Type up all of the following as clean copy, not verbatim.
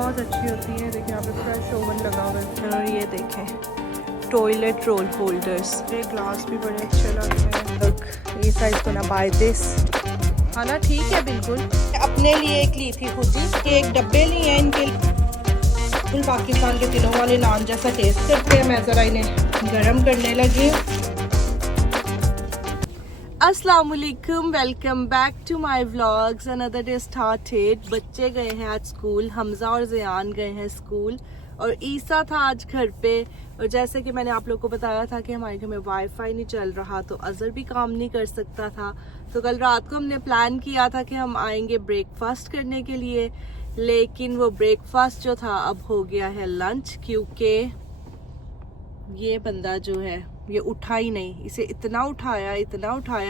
बहुत अच्छी होती है। देखिए यहाँ पे फ्रेश ओवन लगा हुआ है और ये देखें टॉयलेट रोल होल्डर्स, ये ग्लास भी बड़े अच्छे लगते हैं। लुक ये साइज तो ना बाय दिस। हाँ ना, ठीक है बिल्कुल। अपने लिए एक ली थी खुद ही कि एक डब्बे लिए हैं इनके लिए। पाकिस्तान के तिलों वाले नान जैसा टेस्ट करते हैं। मैं ज़रा इन्हें गरम करने लगी। अस्सलामुअलैकुम, welcome back to my vlogs. Another day started. बच्चे गए हैं आज स्कूल, हमजा और ज़ियान गए हैं स्कूल और ईसा था आज घर पे। और जैसे कि मैंने आप लोगों को बताया था कि हमारे घर में वाईफाई नहीं चल रहा तो अज़र भी काम नहीं कर सकता था। तो कल रात को हमने प्लान किया था कि हम आएंगे ब्रेकफास्ट करने के लिए, लेकिन वो ब्रेकफास्ट जो था अब हो गया है लंच, क्योंकि ये बंदा जो है ये उठा ही नहीं। इसे इतना उठाया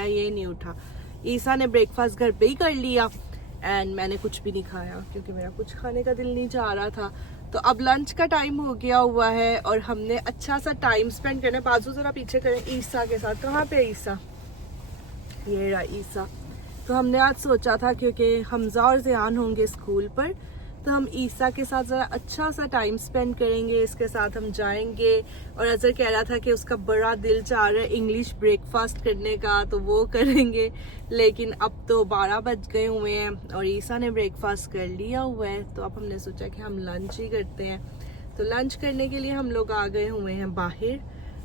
ये नहीं उठा। ईसा ने ब्रेकफास्ट घर पे ही कर लिया एंड मैंने कुछ भी नहीं खाया क्योंकि मेरा कुछ खाने का दिल नहीं चाह रहा था। तो अब लंच का टाइम हो गया हुआ है और हमने अच्छा सा टाइम स्पेंड करना। बाजू जरा पीछे करें ईसा के साथ। कहाँ पे ईसा? ये रहा ईसा। तो हमने आज सोचा था क्योंकि हमजा और ज़ियान होंगे स्कूल पर तो हम ईसा के साथ ज़रा अच्छा सा टाइम स्पेंड करेंगे, इसके साथ हम जाएंगे। और अजहर कह रहा था कि उसका बड़ा दिल चाह रहा है इंग्लिश ब्रेकफास्ट करने का तो वो करेंगे, लेकिन अब तो 12 बज गए हुए हैं और ईसा ने ब्रेकफास्ट कर लिया हुआ है। तो अब हमने सोचा कि हम लंच ही करते हैं। तो लंच करने के लिए हम लोग आ गए हुए हैं बाहर।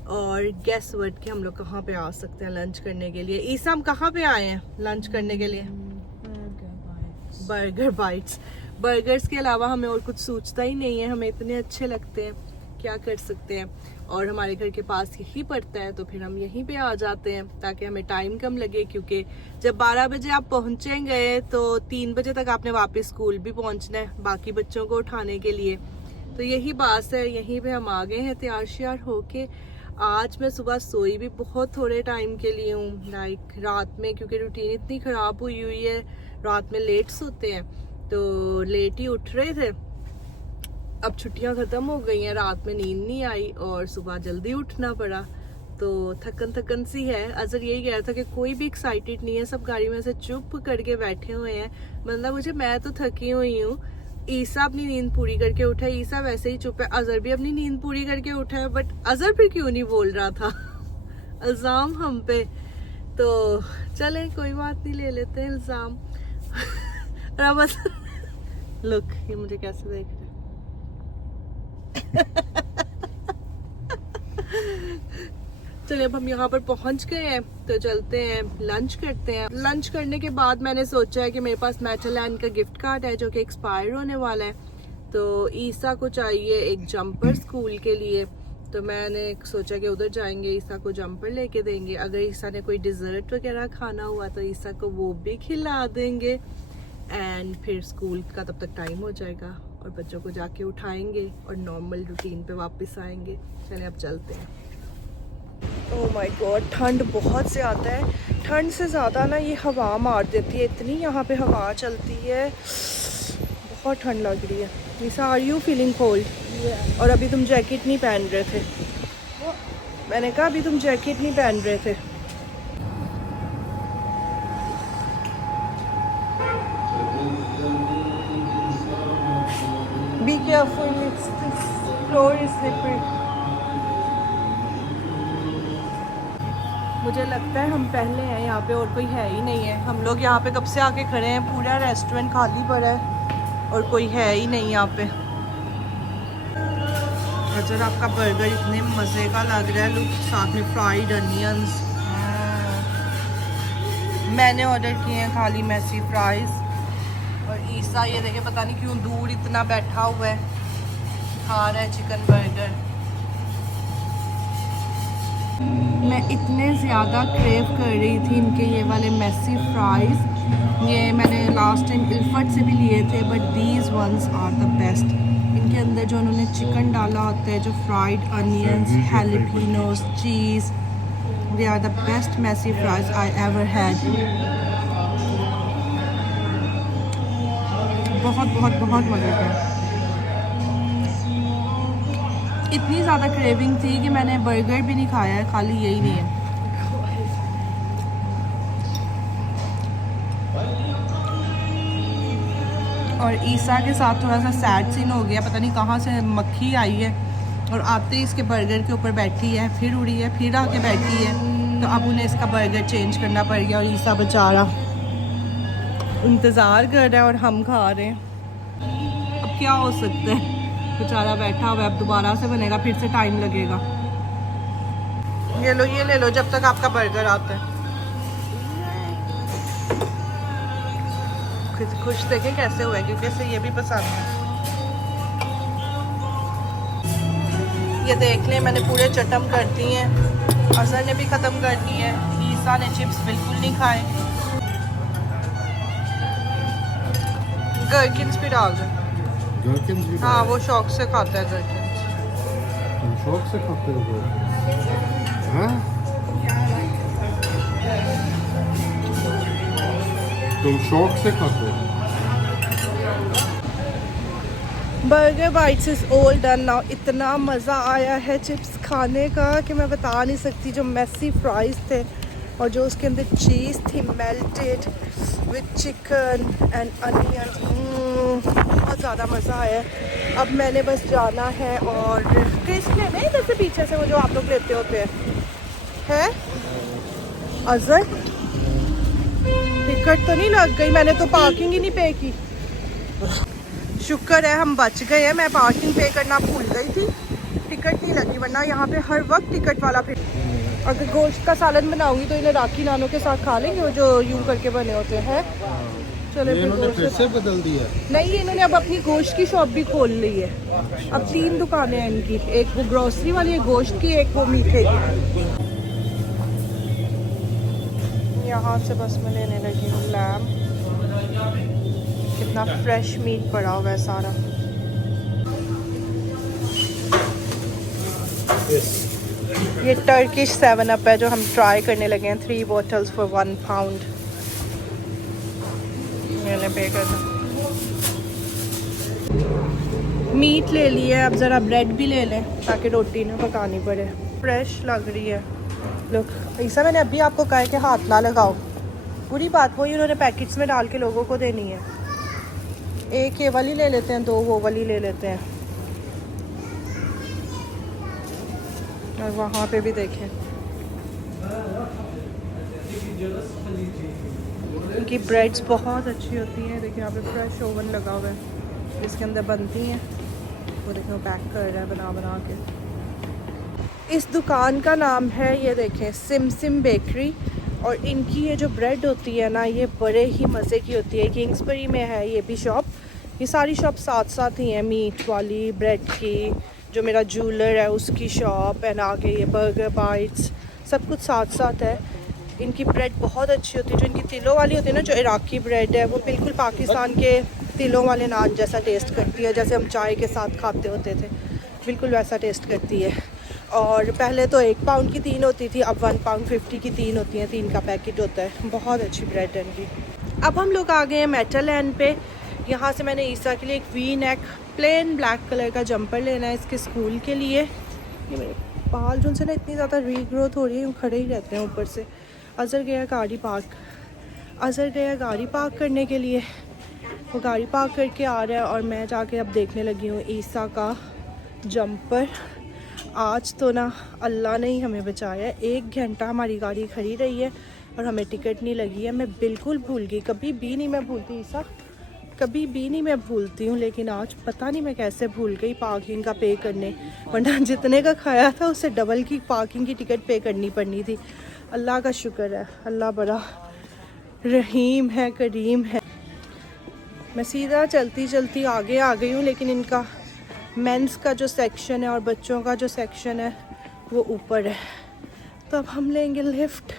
और गेस वर्ड कि हम लोग कहाँ पे आ सकते हैं लंच करने के लिए। ईसा हम कहाँ पे आए हैं लंच करने के लिए? Burger bytes. बर्गर्स के अलावा हमें और कुछ सोचता ही नहीं है, हमें इतने अच्छे लगते हैं, क्या कर सकते हैं। और हमारे घर के पास यही पड़ता है तो फिर हम यहीं पे आ जाते हैं ताकि हमें टाइम कम लगे, क्योंकि जब 12 बजे आप पहुंचेंगे तो 3 बजे तक आपने वापस स्कूल भी पहुंचना है बाकी बच्चों को उठाने के लिए। तो यही बात है, यहीं पे हम आ गए हैं तैयार श्यार होके। आज मैं सुबह सोई भी बहुत थोड़े टाइम के लिए हूँ, लाइक रात में, क्योंकि रूटीन इतनी ख़राब हुई है, रात में लेट सोते हैं तो लेट ही उठ रहे थे। अब छुट्टियां ख़त्म हो गई हैं, रात में नींद नहीं आई और सुबह जल्दी उठना पड़ा तो थकन सी है। अजहर यही कह रहा था कि कोई भी एक्साइटेड नहीं है, सब गाड़ी में से चुप करके बैठे हुए हैं। मतलब मैं तो थकी हुई हूँ। ईसा अपनी नींद पूरी करके उठा है, ईसा वैसे ही चुप है। अजहर भी अपनी नींद पूरी करके उठा है, बट अजहर फिर क्यों नहीं बोल रहा था इल्ज़ाम हम पे। तो चले कोई बात नहीं, ले लेते हैं इल्ज़ाम बस लुक ये मुझे कैसे देख रहे चलिए अब हम यहाँ पर पहुँच गए हैं तो चलते हैं लंच करते हैं। लंच करने के बाद मैंने सोचा है कि मेरे पास मेटलैंड का गिफ्ट कार्ड है जो कि एक्सपायर होने वाला है। तो ईसा को चाहिए एक जंपर स्कूल के लिए, तो मैंने सोचा कि उधर जाएंगे, ईसा को जंपर लेके देंगे। अगर ईसा ने कोई डिज़र्ट वगैरह खाना हुआ तो ईसा को वो भी खिला देंगे एंड फिर स्कूल का तब तक टाइम हो जाएगा और बच्चों को जाके उठाएंगे और नॉर्मल रूटीन पे वापस आएंगे। चलें अब चलते हैं। ओह माय गॉड, ठंड बहुत ज़्यादा है। ठंड से ज़्यादा ना ये हवा मार देती है, इतनी यहाँ पे हवा चलती है, बहुत ठंड लग रही है। ईसा आर यू फीलिंग कोल्ड? और अभी तुम जैकेट नहीं पहन रहे थे। मैंने कहा अभी तुम जैकेट नहीं पहन रहे थे। Be careful, this floor is slippery. मुझे लगता है हम पहले हैं यहाँ पे और कोई है ही नहीं है। हम लोग यहाँ पे कब से आके खड़े हैं, पूरा रेस्टोरेंट खाली पड़ा है और कोई है ही नहीं यहाँ पे। अजहर आपका बर्गर इतने मज़े का लग रहा है, लुक, साथ में फ्राइड अनियंस। मैंने ऑर्डर किए हैं खाली मैसी फ्राइज और ईसा ये देखे पता नहीं क्यों दूर इतना बैठा हुआ है, खा रहा है चिकन बर्गर। मैं इतने ज़्यादा क्रेव कर रही थी इनके ये वाले मैसी फ्राइज़। ये मैंने लास्ट टाइम इल्फर्ट से भी लिए थे, but these ones are the best. इनके अंदर जो उन्होंने चिकन डाला होता है, जो fried onions, jalapenos, cheese, they are the best messy fries I ever had. बहुत बहुत बहुत मज़े का। इतनी ज़्यादा क्रेविंग थी कि मैंने बर्गर भी नहीं खाया है, खाली यही नहीं है। और ईसा के साथ थोड़ा सा सैड सीन हो गया, पता नहीं कहाँ से मक्खी आई है और आते ही इसके बर्गर के ऊपर बैठी है, फिर उड़ी है, फिर आके बैठी है। तो अब उन्हें इसका बर्गर चेंज करना पड़ गया और ईसा बेचारा इंतज़ार कर रहा है और हम खा रहे हैं। अब क्या हो सकता है, बेचारा बैठा हुआ है, अब दोबारा से बनेगा, फिर से टाइम लगेगा। ये ले लो जब तक आपका बर्गर आता है। खुश देखे कैसे हुआ है, क्योंकि इसे ये भी पसंद है। ये देख लें, मैंने पूरे चटम कर दी हैं, अजहर ने भी ख़त्म कर दी है, ईसा ने चिप्स बिल्कुल नहीं खाए। गरकिन्स भी डाल दें। गरकिन्स भी? हाँ, वो शौक से खाता है गरकिन्स। तुम शौक से खाते हो? हाँ? तुम शौक से खाते हो? Burger bytes is all done now. इतना मज़ा आया है चिप्स खाने का कि मैं बता नहीं सकती। जो मैसी फ्राइज़ थे और जो उसके अंदर चीज़ थी melted with chicken and onion, बहुत ज़्यादा मज़ा आया। अब मैंने बस जाना है और क्रिस्प लेना है इधर से पीछे से, वो जो आप लोग लेते होते हैं अजहर। टिकट तो नहीं लग गई, मैंने तो पार्किंग ही नहीं पे की। शुक्र है हम बच गए हैं, मैं पार्किंग पे करना भूल गई थी, टिकट नहीं लगी, वरना यहाँ पे हर वक्त टिकट वाला फिर। अगर गोश्त का सालन बनाऊंगी तो इन्हें राखी नानों के साथ खा लेंगे, वो जो यूं करके बने होते हैं। चलो फिर से बदल दिया? नहीं, इन्होंने अब अपनी गोश्त की शॉप भी खोल ली है। अब 3 दुकानें हैं इनकी, एक वो ग्रोसरी वाली, एक गोश्त की, एक वो मीठे की। यहाँ से बस मैं लेने लगी हूँ लैम्ब। कितना फ्रेश मीट पड़ा हुआ है सारा। ये टर्किश 7 अप है जो हम ट्राई करने लगे हैं, 3 बॉटल्स फॉर 1 पाउंड। मैंने पे करना मीट ले लिया, अब ज़रा ब्रेड भी ले लें ताकि रोटी ना पकानी पड़े। फ्रेश लग रही है। लोग ऐसा मैंने अभी आपको कहा है कि हाथ ना लगाओ, पूरी बात वही उन्होंने पैकेट्स में डाल के लोगों को देनी है। एक ये वाली ले लेते हैं, 2 वो वाली ले लेते हैं। और वहाँ पे भी देखें उनकी ब्रेड्स बहुत अच्छी होती हैं। देखिए यहाँ पे फ्रेश ओवन लगा हुआ है, इसके अंदर बनती हैं। वो देखो पैक कर रहा है बना बना के। इस दुकान का नाम है, ये देखें, सिम बेकरी। और इनकी ये जो ब्रेड होती है ना, ये बड़े ही मज़े की होती है। किंग्सबरी में है ये भी शॉप। ये सारी शॉप साथ साथ ही हैं, मीट वाली, ब्रेड की, जो मेरा जूलर है उसकी शॉप, एंड आगे ये बर्गर बाइट्स, सब कुछ साथ साथ है। इनकी ब्रेड बहुत अच्छी होती है। जो इनकी तिलों वाली होती है ना, जो इराकी ब्रेड है, वो बिल्कुल पाकिस्तान के तिलों वाले नान जैसा टेस्ट करती है, जैसे हम चाय के साथ खाते होते थे, बिल्कुल वैसा टेस्ट करती है। और पहले तो 1 पाउंड की 3 होती थी, अब 1 पाउंड 50 की 3 होती हैं, 3 का पैकेट होता है। बहुत अच्छी ब्रेड है इनकी। अब हम लोग आ गए हैं मेटल लैंड पे। यहाँ से मैंने ईसा के लिए एक V neck plain black colour का जंपर लेना है इसके स्कूल के लिए। ये मेरे बाल जो उनसे ना इतनी ज़्यादा रीग्रोथ हो रही है, खड़े ही रहते हैं ऊपर से। अजहर गया गाड़ी पार्क करने के लिए, वो गाड़ी पार्क करके आ रहा है और मैं जाके अब देखने लगी हूँ ईसा का जंपर। आज तो ना अल्लाह ने ही हमें बचाया। 1 घंटा हमारी गाड़ी खड़ी रही है और हमें टिकट नहीं लगी है। मैं बिल्कुल भूल गई, कभी भी नहीं मैं भूलती ईसा, कभी भी नहीं मैं भूलती हूँ, लेकिन आज पता नहीं मैं कैसे भूल गई पार्किंग का पे करने, वरना जितने का खाया था उससे डबल की पार्किंग की टिकट पे करनी पड़नी थी। अल्लाह का शुक्र है, अल्लाह बड़ा रहीम है, करीम है। मैं सीधा चलती चलती आगे आ गई हूँ, लेकिन इनका मेंस का जो सेक्शन है और बच्चों का जो सेक्शन है वो ऊपर है। तो अब हम लेंगे लिफ्ट।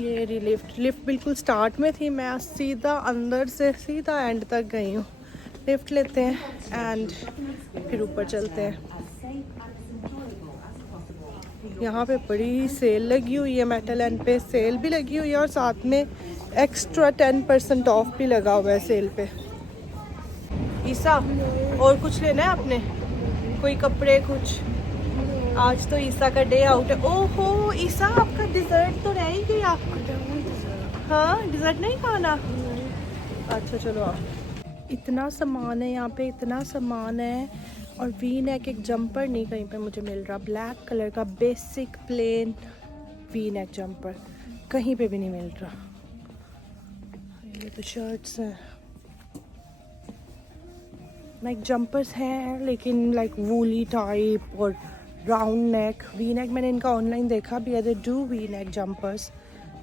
ये रही लिफ्ट बिल्कुल स्टार्ट में थी, मैं सीधा अंदर से सीधा एंड तक गई हूँ। लिफ्ट लेते हैं एंड फिर ऊपर चलते हैं। यहाँ पे बड़ी सेल लगी हुई है, मेटल एंड पे सेल भी लगी हुई है और साथ में एक्स्ट्रा 10% ऑफ भी लगा हुआ है सेल पे। ईसा और कुछ लेना है आपने, कोई कपड़े कुछ? आज तो ईसा का डे आउट है। ओहो ईसा, आपका डिजर्ट तो रह ही गया। हाँ, डिजर्ट नहीं खाना? अच्छा चलो आप। इतना सामान है यहाँ पे, इतना सामान है। और वी नेक एक जंपर नहीं कहीं पे मुझे मिल रहा, ब्लैक कलर का basic plain V neck jumper कहीं पे भी नहीं मिल रहा। ये तो शर्ट्स हैं, लाइक जंपर्स हैं लेकिन लाइक वूली टाइप और राउंड नेक। वी नेक मैंने इनका ऑनलाइन देखा भी है, they do V neck jumpers,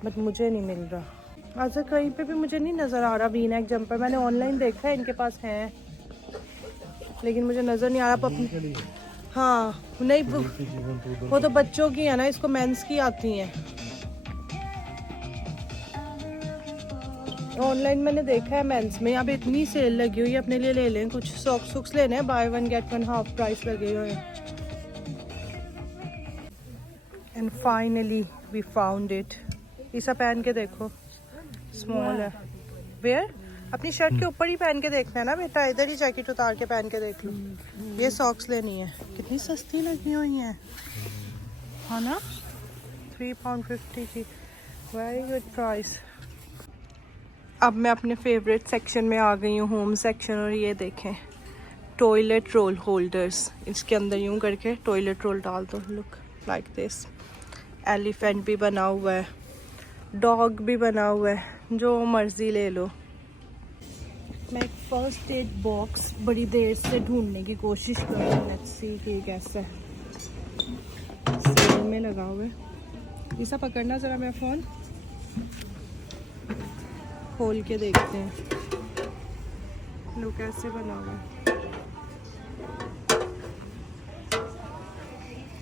but मुझे नहीं मिल रहा। अच्छा कहीं पे भी मुझे नहीं नज़र आ रहा वी नेक जंपर। मैंने ऑनलाइन देखा है इनके पास हैं लेकिन मुझे नज़र नहीं आ रहा। हाँ नहीं वो तो बच्चों की है ना, इसको मेंस की आती हैं। ऑनलाइन मैंने देखा है मेंस में। यहाँ पे इतनी सेल लगी हुई है, अपने लिए ले लें कुछ। सॉक्स लेने हैं, buy one get one half price लगे हुए हैं। And finally we found it. ऐसा पहन के देखो, स्मॉल है। वेयर अपनी शर्ट के ऊपर ही पहन के देखना है ना बेटा, इधर ही जैकेट उतार के पहन के देख लो। ये सॉक्स लेनी है, कितनी सस्ती लगी हुई हैं, है ना, £3.50 की, वेरी गुड प्राइस। अब मैं अपने फेवरेट सेक्शन में आ गई हूँ, होम सेक्शन। और ये देखें टॉयलेट रोल होल्डर्स, इसके अंदर यूँ करके टॉयलेट रोल डाल दो, लुक लाइक दिस। एलिफेंट भी बना हुआ है, डॉग भी बना हुआ है, जो मर्जी ले लो। मैं एक फर्स्ट एड बॉक्स बड़ी देर से ढूंढने की कोशिश कर रही हूँ, लेट्स सी कि कैसा है। सेल में लगा हुआ है। ऐसा पकड़ना ज़रा, मैं फ़ोन खोल के देखते हैं। लो कैसे बना हुआ है,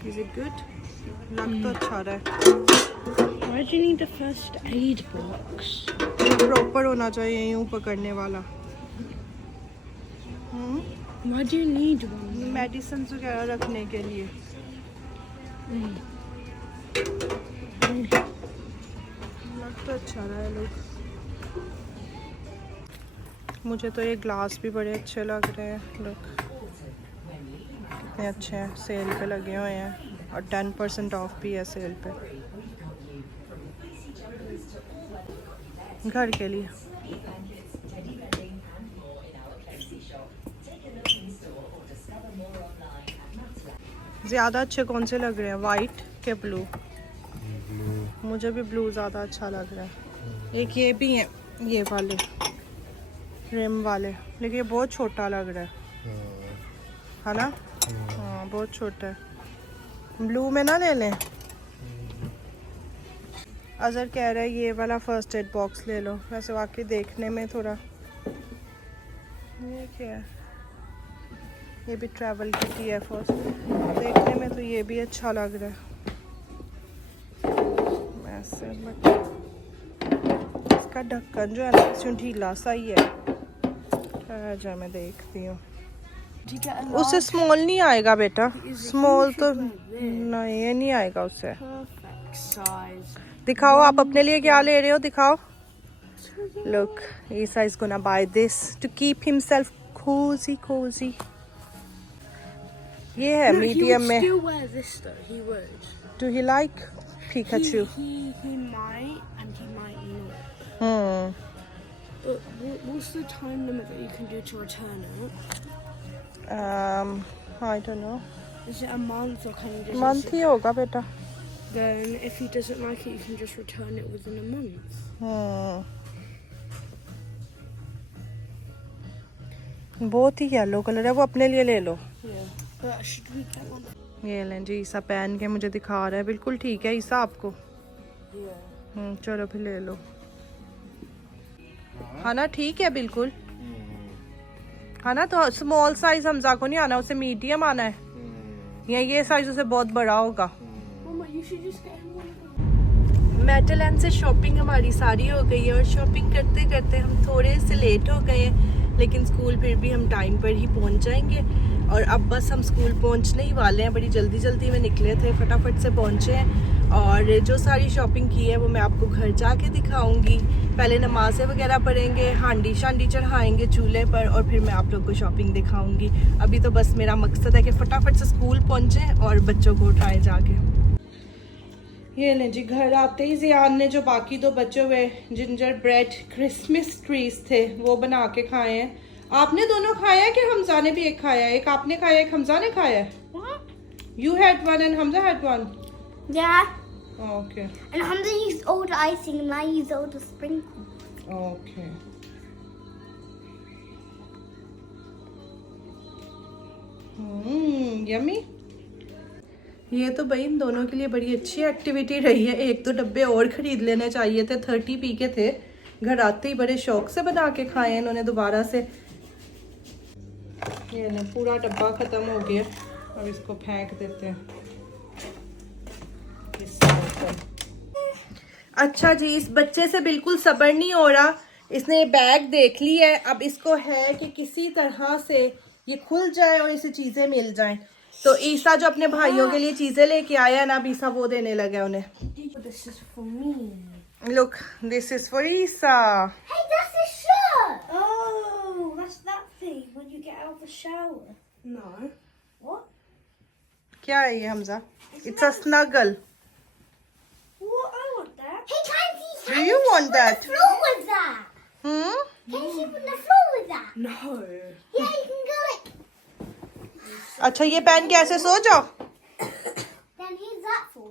इज इट गुड? लग तो अच्छा रहा है। Why do you need a first aid box? Proper होना चाहिए यूँ पकड़ने वाला। Why do you need one? Medicine वगैरह रखने के लिए। लग तो अच्छा रहा है। लोग मुझे तो ये ग्लास भी बड़े अच्छे लग रहे हैं। लोग कितने अच्छे हैं, सेल पे लगे हुए हैं और 10% ऑफ भी है सेल पे। घर के लिए ज़्यादा अच्छे कौन से लग रहे हैं, वाइट के ब्लू? मुझे भी ब्लू ज़्यादा अच्छा लग रहा है। एक ये भी है, ये वाले रिम वाले, लेकिन ये बहुत छोटा लग रहा है ना? हाँ बहुत छोटा है। ब्लू में ना ले लें? अजहर कह रहा है ये वाला फर्स्ट एड बॉक्स ले लो। वैसे वाकई देखने में थोड़ा, ये क्या है, ये भी ट्रैवल किट ही है फर्स्ट। देखने में तो ये भी अच्छा लग रहा है वैसे, बट इसका ढक्कन जो है ना इसमें ढीला सा ही है। अच्छा मैं देखती हूँ। उससे स्मॉल नहीं आएगा बेटा, स्मॉल तो नहीं, ये नहीं आएगा उससे। दिखाओ आप अपने लिए क्या ले रहे हो, दिखाओ। Look, Isa is gonna buy this to keep himself cozy. ये है मीडियम में। He would still wear this though. He would. Do he like Pikachu? He might and he might not. But what's the time limit that you can do to return it? I don't know. Is it a month or can you just? Month ही होगा बेटा। Then if he doesn't like it, you can just return it within a month. बहुत ही yellow colour है, वो अपने लिए ले लो। Yeah. But should we get one? ये लें जी, ईसा पहन के मुझे दिखा रहा है, बिल्कुल ठीक है ईसा आपको। Yeah. चलो फिर ले लो। हाँ ना, ठीक है बिल्कुल, है ना। तो स्मॉल साइज हमजा को नहीं आना, उसे मीडियम आना है, या ये साइज उसे बहुत बड़ा होगा। Mama, you should just get him one. Metal and से शॉपिंग हमारी सारी हो गई है और शॉपिंग करते करते हम थोड़े से लेट हो गए हैं, लेकिन स्कूल फिर भी हम टाइम पर ही पहुंच जाएंगे। और अब बस हम स्कूल पहुंचने ही वाले हैं, बड़ी जल्दी में निकले थे, फटाफट से पहुंचे हैं। और जो सारी शॉपिंग की है वो मैं आपको घर जाके दिखाऊंगी। पहले नमाज़ें वगैरह पढ़ेंगे, हांडी शांडी चढ़ाएंगे चूल्हे पर, और फिर मैं आप लोग को शॉपिंग दिखाऊंगी। अभी तो बस मेरा मकसद है कि फटाफट से स्कूल पहुंचे और बच्चों को उठाए जाके। ये लें जी, घर आते ही ज़ियान ने जो बाकी 2 बचे हुए जिंजर ब्रेड क्रिसमस ट्रीज थे वो बना के खाए हैं। आपने दोनों खाया है कि हमजा ने भी एक खाया है? एक आपने खाया एक हमजा ने खाया है? You had one and Hamza had one. Yeah. Oh, okay. And Hamza used all the icing and I used all the sprinkles. Okay. Yummy. ये तो भाई इन दोनों के लिए बड़ी अच्छी एक्टिविटी रही है। एक दो डब्बे और खरीद लेने चाहिए थे, 30 पी के थे। घर आते ही बड़े शौक से बना के खाए इन्होंने दोबारा से। ये ना पूरा डब्बा ख़त्म हो गया, अब इसको फेंक देते हैं। अच्छा जी, इस बच्चे से बिल्कुल सब्र नहीं हो रहा। इसने ये बैग देख ली है, अब इसको है कि किसी तरह से ये खुल जाए और इसे चीजें मिल जाएं। तो ईसा जो अपने भाइयों के लिए चीजें लेके आया है ना, अब ईसा वो देने लगा उन्हें। This is for me. Look, this is for Isa. Hey, that's a shirt. Oh, that's that thing when you get out of the shower. No. What? क्या है ये Hamza? It's a snuggle. What? I want that. Hey, Tansy. Do you want that? Floor with that. Hmm? Can you sleep on the floor with that? No. Yeah, you can go like. अच्छा, ये पहन के ऐसे सो जाओ। Then who's that for?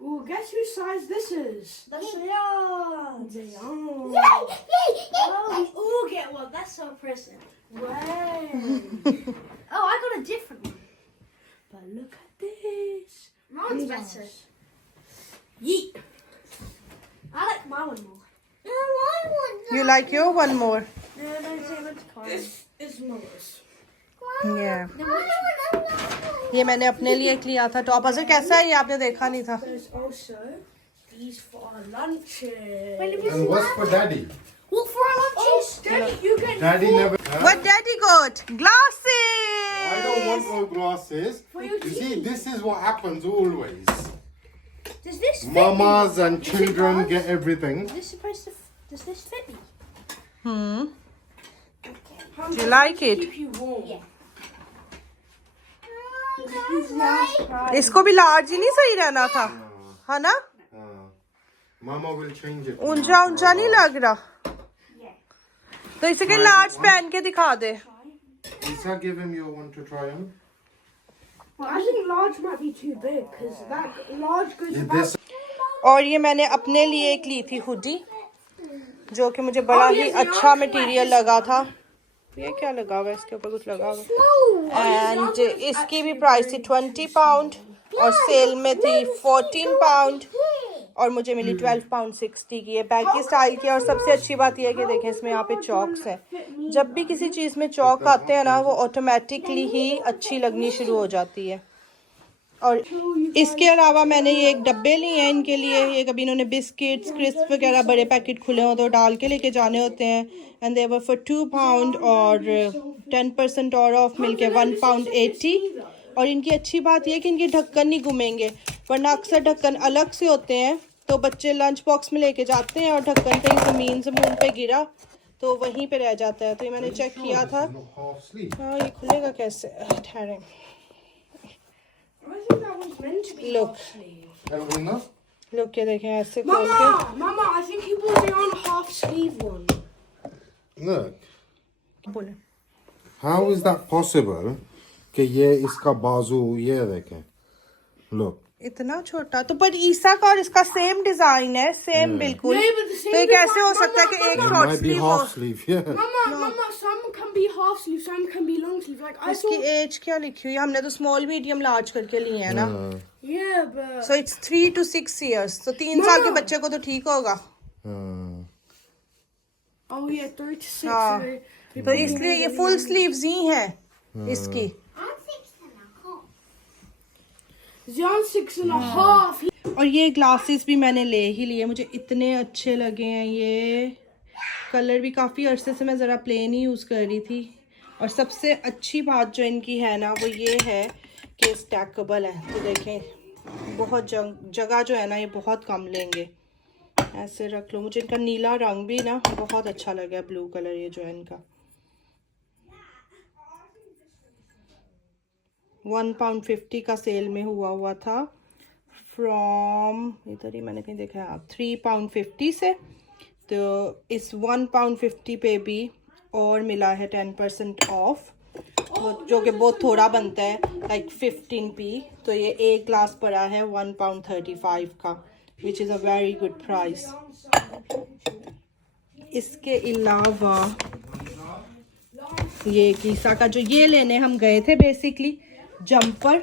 Oh, guess whose size this is? That's Leon. Leon. Yay! Yay! Yay! Oh, we all get one. That's our present. Way. Oh, I got a different one. But look at this. Mine's Yes. better. Yeet. I like my one more. No, I want that. You like your one more? No, no, say what's called. This is Mama's. Yeah. I want ये मैंने अपने लिए एक लिया था top. अजर कैसा है ये? आपने देखा नहीं था। There's also these for our lunches. And what's for daddy? What for our lunches? Daddy, you get Daddy never. What daddy got? Glasses. I don't want no glasses. For your You see, this is what happens always. Does this fit Mamas me? and Is it children large? get everything. Is this supposed to? Does this fit me? Hmm. How Do you like it? Keep you warm. Yeah. इसको भी large ही नहीं सही रहना था, है ना? Mama will change it. ऊंचा ऊंचा नहीं लग रहा, तो इसे के लार्ज पहन के दिखा दे। Isa, give him your one to try on. Well, I think large might be too big because that large goes Yeah, about. this और ये मैंने अपने लिए एक ली थी हुडी, जो कि मुझे बड़ा ही अच्छा मटेरियल लगा था। ये क्या लगा हुआ है? इसके ऊपर कुछ लगा हुआ है। एंड इसकी भी प्राइस थी 20 पाउंड और सेल में थी 14 पाउंड और मुझे मिली 12 पाउंड 60 की। ये बैगी स्टाइल की। और सबसे अच्छी बात यह है कि देखें इसमें यहाँ पे चौक्स हैं। जब भी किसी चीज़ में चौक आते हैं ना, वो ऑटोमेटिकली ही अच्छी लगनी शुरू हो जाती है। और इसके अलावा मैंने ये एक डब्बे लिए हैं इनके लिए। ये कभी इन्होंने बिस्किट्स, क्रिस्प वगैरह बड़े पैकेट खुले हो तो डाल के लेके जाने होते हैं। And they were for 2 pound और 10% और ऑफ मिलके 1 पाउंड 80। और इनकी अच्छी बात यह है कि इनके ढक्कन नहीं घूमेंगे, वरना अक्सर ढक्कन अलग से होते हैं तो बच्चे लंच बॉक्स में लेके जाते हैं और ढक्कन कहीं ज़मीन से मुंह पे गिरा तो वहीं पे रह जाता है। तो ये मैंने चेक किया था। not half sleeve. हाँ, ये खुलेगा कैसे? ठहरें। I think that one's meant to be Look. half sleeve. Elvina? लोग ये देखें ऐसे खोल के। Mama, I think he bought the on half sleeve one. Look, बोले how is that possible? कि ये इसका बाजू ये देखें. Look. इतना छोटा तो, पर ईसा का और इसका सेम डिजाइन है, सेम बिल्कुल। नहीं, but the same तो ये कैसे हो design, सकता है कि एक It short might be sleeve हो? half sleeve, yeah. Mama, some can be half sleeve, some can be long sleeve. Like I इसकी thought. एज क्या लिखी हुई है? हमने तो स्मॉल मीडियम लार्ज करके लिए है ना। Yeah, but. So it's 3 to 6 years। तो 3 साल के बच्चे को तो ठीक होगा। Oh yeah, 3 to 6. हाँ। so तो इसलिए ये फुल स्लीव्स ही हैं इसकी। I'm 6.5. Zion 6.5. और ये ग्लासेस भी मैंने ले ही लिए, मुझे इतने अच्छे लगे हैं। ये कलर भी काफ़ी अरसे से मैं ज़रा प्लेन ही यूज़ कर रही थी। और सबसे अच्छी बात जो इनकी है ना, वो ये है कि स्टैकेबल है। तो देखें बहुत जगह जो है ना, ये बहुत कम लेंगे। ऐसे रख लो। मुझे इनका नीला रंग भी ना बहुत अच्छा लगा, ब्लू कलर ये जो है इनका। 1 पाउंड 50 का सेल में हुआ था फ्रॉम, इधर ही मैंने कहीं देखा है, 3 पाउंड 50 से। तो इस 1 पाउंड 50 पे भी और मिला है 10% ऑफ, जो कि बहुत थोड़ा बनता है, लाइक 15p। तो ये एक ग्लास पड़ा है £1.35 का, which is a very good price. इसके अलावा ये कीसा का जो ये लेने हम गए थे बेसिकली जंपर,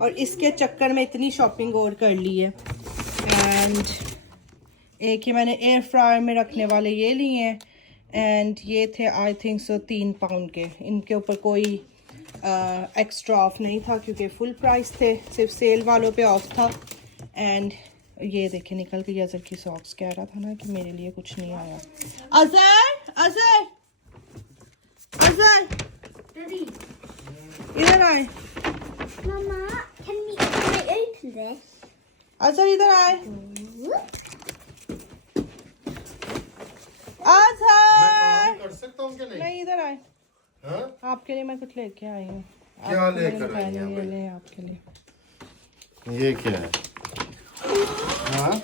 और इसके चक्कर में इतनी शॉपिंग और कर ली है। एंड एक ये मैंने एयर फ्रायर में रखने वाले ये लिए हैं, एंड ये थे आई थिंक सो 3 पाउंड के। इनके ऊपर कोई एक्स्ट्रा ऑफ नहीं था क्योंकि फुल प्राइस थे, सिर्फ सेल वालों पे ऑफ था। एंड ये देखिए निकल गई अजहर की सॉक्स। कह रहा था ना कि मेरे लिए कुछ नहीं आया। अजहर अजहर अजहर इधर आए। Mama, can I open this? Azhar इधर आए। अजहर कर सकता हूँ कि नहीं, इधर आए। हाँ? आपके लिए मैं कुछ लेके आई हूँ। क्या लेकर आई हैं ये भाई? ले आपके लिए। ये क्या है? हाँ?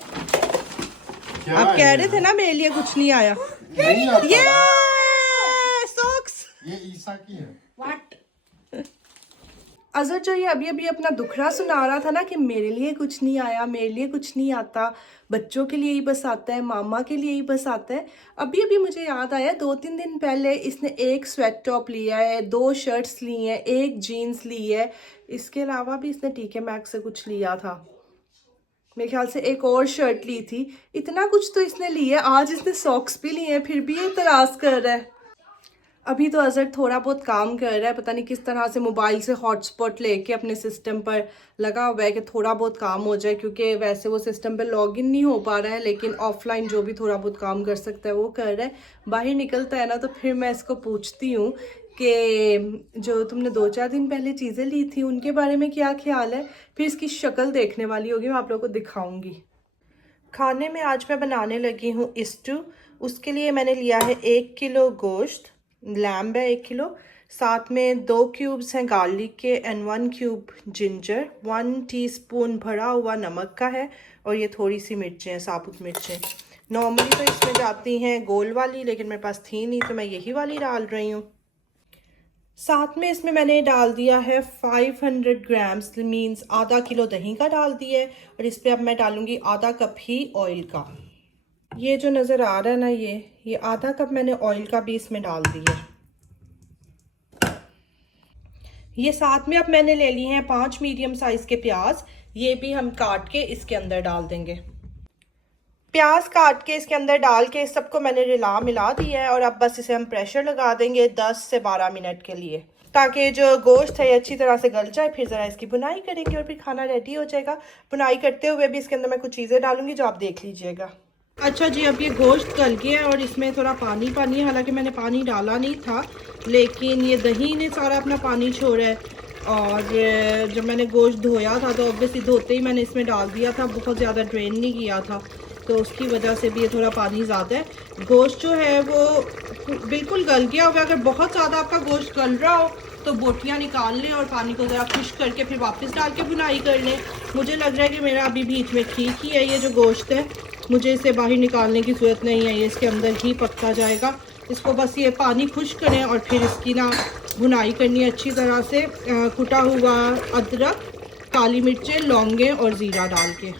क्या आप कह है रहे थे ना मेरे लिए कुछ नहीं आया। नहीं आता। ये सॉक्स। ये ईसा की है। अजहर जो ये अभी अभी अपना दुखड़ा सुना रहा था ना कि मेरे लिए कुछ नहीं आया, मेरे लिए कुछ नहीं आता, बच्चों के लिए ही बस आता है, मामा के लिए ही बस आता है। अभी अभी मुझे याद आया 2-3 दिन पहले इसने एक स्वेट टॉप लिया है, 2 शर्ट्स ली हैं, 1 जीन्स ली है, इसके अलावा भी इसने टीके मैक्स से कुछ लिया था, मेरे ख्याल से एक और शर्ट ली थी। इतना कुछ तो इसने लिया है। आज इसने सॉक्स भी लिए हैं, फिर भी ये तरास कर रहा है। अभी तो अजहर थोड़ा बहुत काम कर रहा है, पता नहीं किस तरह से मोबाइल से हॉटस्पॉट लेके अपने सिस्टम पर लगा हुआ है कि थोड़ा बहुत काम हो जाए, क्योंकि वैसे वो सिस्टम पर लॉगिन नहीं हो पा रहा है, लेकिन ऑफलाइन जो भी थोड़ा बहुत काम कर सकता है वो कर रहा है। बाहर निकलता है ना तो फिर मैं इसको पूछती हूँ कि जो तुमने 2-4 दिन पहले चीज़ें ली थी उनके बारे में क्या ख्याल है। फिर इसकी शक्ल देखने वाली होगी, मैं आप लोगों को दिखाऊंगी। खाने में आज मैं बनाने लगी हूँ स्टू। उसके लिए मैंने लिया है 1 किलो गोश्त, लैम्ब है 1 किलो, साथ में 2 क्यूब्स हैं गार्लिक के एंड 1 क्यूब जिंजर, 1 टीस्पून भरा हुआ नमक का है, और ये थोड़ी सी मिर्चें हैं, साबुत मिर्चें। नॉर्मली तो इसमें जाती हैं गोल वाली, लेकिन मेरे पास थी नहीं तो मैं यही वाली डाल रही हूँ। साथ में इसमें मैंने डाल दिया है 500 ग्राम्स मीन्स आधा किलो दही का डाल दिया है, और इस पर अब मैं डालूँगी आधा कप ही ऑयल का। ये जो नज़र आ रहा है ना ये आधा कप मैंने ऑयल का भी इसमें डाल दिया। ये साथ में अब मैंने ले लिए हैं 5 मीडियम साइज़ के प्याज, ये भी हम काट के इसके अंदर डाल देंगे। प्याज काट के इसके अंदर डाल के इस सबको मैंने मिला दिया है, और अब बस इसे हम प्रेशर लगा देंगे 10 से 12 मिनट के लिए, ताकि जो गोश्त है अच्छी तरह से गल जाए। फिर ज़रा इसकी बुनाई करेंगे और फिर खाना रेडी हो जाएगा। बुनाई करते हुए भी इसके अंदर मैं कुछ चीज़ें डालूंगी जो आप देख लीजिएगा। अच्छा जी, अब ये गोश्त गल गया है और इसमें थोड़ा पानी है, हालांकि मैंने पानी डाला नहीं था, लेकिन ये दही ने सारा अपना पानी छोड़ा है। और जब मैंने गोश्त धोया था तो ऑब्वियसली धोते ही मैंने इसमें डाल दिया था, बहुत ज़्यादा ड्रेन नहीं किया था, तो उसकी वजह से भी ये थोड़ा पानी ज़्यादा है। गोश्त जो है वो बिल्कुल गल गया होगा। अगर बहुत ज़्यादा आपका गोश्त गल रहा हो तो बोटियाँ निकाल लें और पानी को ज़रा खुश्क करके फिर वापस डाल के बुनाई कर लें। मुझे लग रहा है कि मेरा अभी बीच में ठीक ही है। ये जो गोश्त है मुझे इसे बाहर निकालने की ज़रूरत नहीं है, ये इसके अंदर ही पकता जाएगा। इसको बस ये पानी खुश्क करें और फिर इसकी ना भुनाई करनी है अच्छी तरह से। कुटा हुआ अदरक, काली मिर्चें, लौंगे और ज़ीरा डाल के।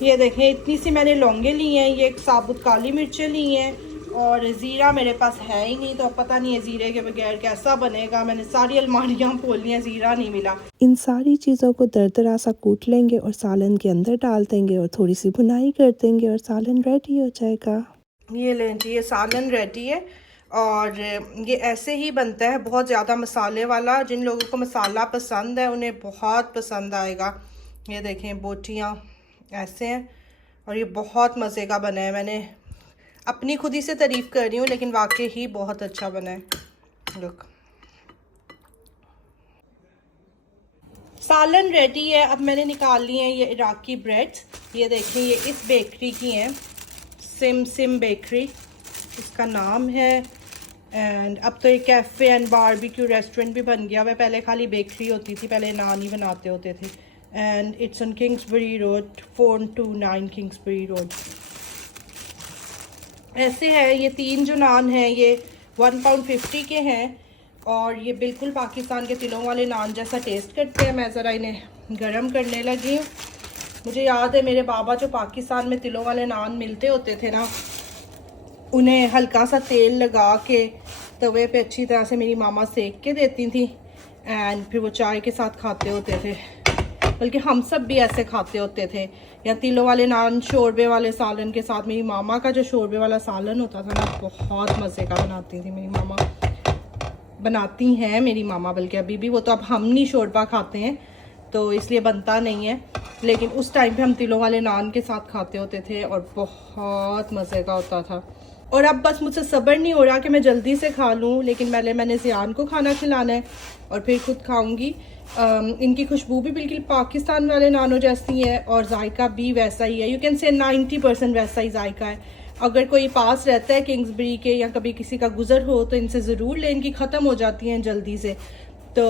ये देखें इतनी सी मैंने लौंगे ली हैं, ये एक साबुत काली मिर्चें ली हैं, और ज़ीरा मेरे पास है ही नहीं, तो अब पता नहीं है ज़ीरे के बगैर कैसा बनेगा। मैंने सारी अलमारियाँ खोल ली हैं, ज़ीरा नहीं मिला। इन सारी चीज़ों को दरदरा सा कूट लेंगे और सालन के अंदर डाल देंगे और थोड़ी सी भुनाई कर देंगे और सालन रेडी हो जाएगा। ये लें जी, ये सालन रेडी है, और ये ऐसे ही बनता है, बहुत ज़्यादा मसाले वाला। जिन लोगों को मसाला पसंद है उन्हें बहुत पसंद आएगा। ये देखें बोटियाँ ऐसे हैं, और ये बहुत मज़े का बना है। मैंने अपनी खुद ही से तारीफ़ कर रही हूँ, लेकिन वाकई ही बहुत अच्छा बना है। लुक, सालन रेडी है। अब मैंने निकाल लिए हैं ये इराकी ब्रेड्स। ये देखें ये इस बेकरी की हैं, सिम बेकरी इसका नाम है। एंड अब तो ये कैफ़े एंड बारबेक्यू रेस्टोरेंट भी बन गया हुआ है। पहले खाली बेकरी होती थी, पहले नान ही बनाते होते थे। And it's on Kingsbury road, 429 Kingsbury road. ऐसे है, ये 3 जो नान हैं ये £1.50 के हैं और ये बिल्कुल पाकिस्तान के तिलों वाले नान जैसा टेस्ट करते हैं। मैं ज़रा इन्हें गरम करने लगी हूँ। मुझे याद है मेरे बाबा जो पाकिस्तान में तिलों वाले नान मिलते होते थे ना, उन्हें हल्का सा तेल लगा के तवे पे अच्छी तरह से मेरी मामा सेक के देती थी एंड फिर वो चाय के साथ खाते होते थे। बल्कि हम सब भी ऐसे खाते होते थे, या तिलों वाले नान शोरबे वाले सालन के साथ। मेरी मामा का जो शोरबे वाला सालन होता था ना, बहुत मज़े का बनाती थी मेरी मामा, बनाती हैं मेरी मामा बल्कि अभी भी। वो तो अब हम नहीं शोरबा खाते हैं तो इसलिए बनता नहीं है, लेकिन उस टाइम पे हम तिलों वाले नान के साथ खाते होते थे और बहुत मज़े का होता था। और अब बस मुझसे सब्र नहीं हो रहा कि मैं जल्दी से खा लूँ, लेकिन मैंने ज़ियान को खाना खिलाना है और फिर खुद खाऊंगी। इनकी खुशबू भी बिल्कुल पाकिस्तान वाले नानों जैसी है और जायका भी वैसा ही है। यू कैन से 90% वैसा ही जायका है। अगर कोई पास रहता है किंग्सबरी के या कभी किसी का गुज़र हो तो इनसे ज़रूर लें, इनकी ख़त्म हो जाती हैं जल्दी से। तो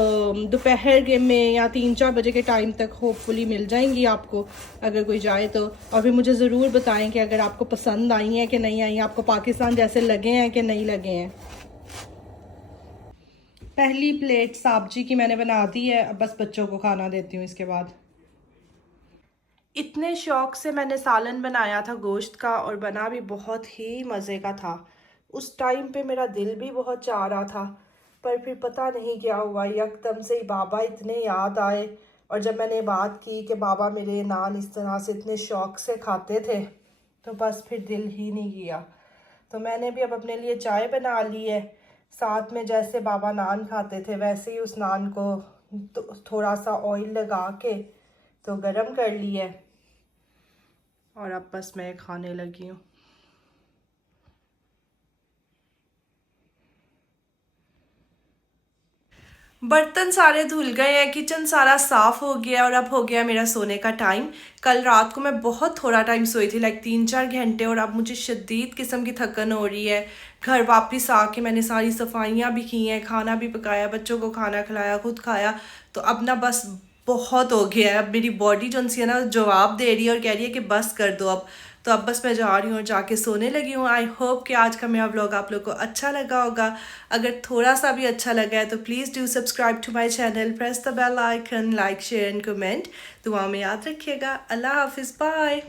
दोपहर के में या 3-4 बजे के टाइम तक होपफुली मिल जाएंगी आपको अगर कोई जाए तो। और फिर मुझे ज़रूर बताएं कि अगर आपको पसंद आई हैं कि नहीं आई हैं, आपको पाकिस्तान जैसे लगे हैं कि नहीं लगे हैं। पहली प्लेट सब्जी की मैंने बना दी है, अब बस बच्चों को खाना देती हूँ इसके बाद। इतने शौक़ से मैंने सालन बनाया था गोश्त का और बना भी बहुत ही मज़े का था। उस टाइम पे मेरा दिल भी बहुत चाह रहा था, पर फिर पता नहीं क्या हुआ, यकदम से ही बाबा इतने याद आए। और जब मैंने बात की कि बाबा मेरे नान इस तरह से इतने शौक़ से खाते थे, तो बस फिर दिल ही नहीं किया। तो मैंने भी अब अपने लिए चाय बना ली है, साथ में जैसे बाबा नान खाते थे वैसे ही उस नान को थोड़ा सा ऑयल लगा के तो गरम कर लिया है और अब बस मैं खाने लगी हूँ। बर्तन सारे धुल गए हैं, किचन सारा साफ़ हो गया और अब हो गया मेरा सोने का टाइम। कल रात को मैं बहुत थोड़ा टाइम सोई थी, लाइक 3-4 घंटे, और अब मुझे शदीद किस्म की थकन हो रही है। घर वापस आके मैंने सारी सफाइयाँ भी की हैं, खाना भी पकाया, बच्चों को खाना खिलाया, खुद खाया। तो अब ना बस बहुत हो गया है। अब मेरी बॉडी जो है ना जवाब दे रही है और कह रही है कि बस कर दो अब। तो अब बस मैं जा रही हूँ और जाके सोने लगी हूँ। आई होप कि आज का मेरा व्लॉग आप लोग को अच्छा लगा होगा। अगर थोड़ा सा भी अच्छा लगा है तो please do subscribe to my channel, press the bell icon, like share and comment. दुआ में याद रखिएगा। अल्लाह हाफिज़, बाय।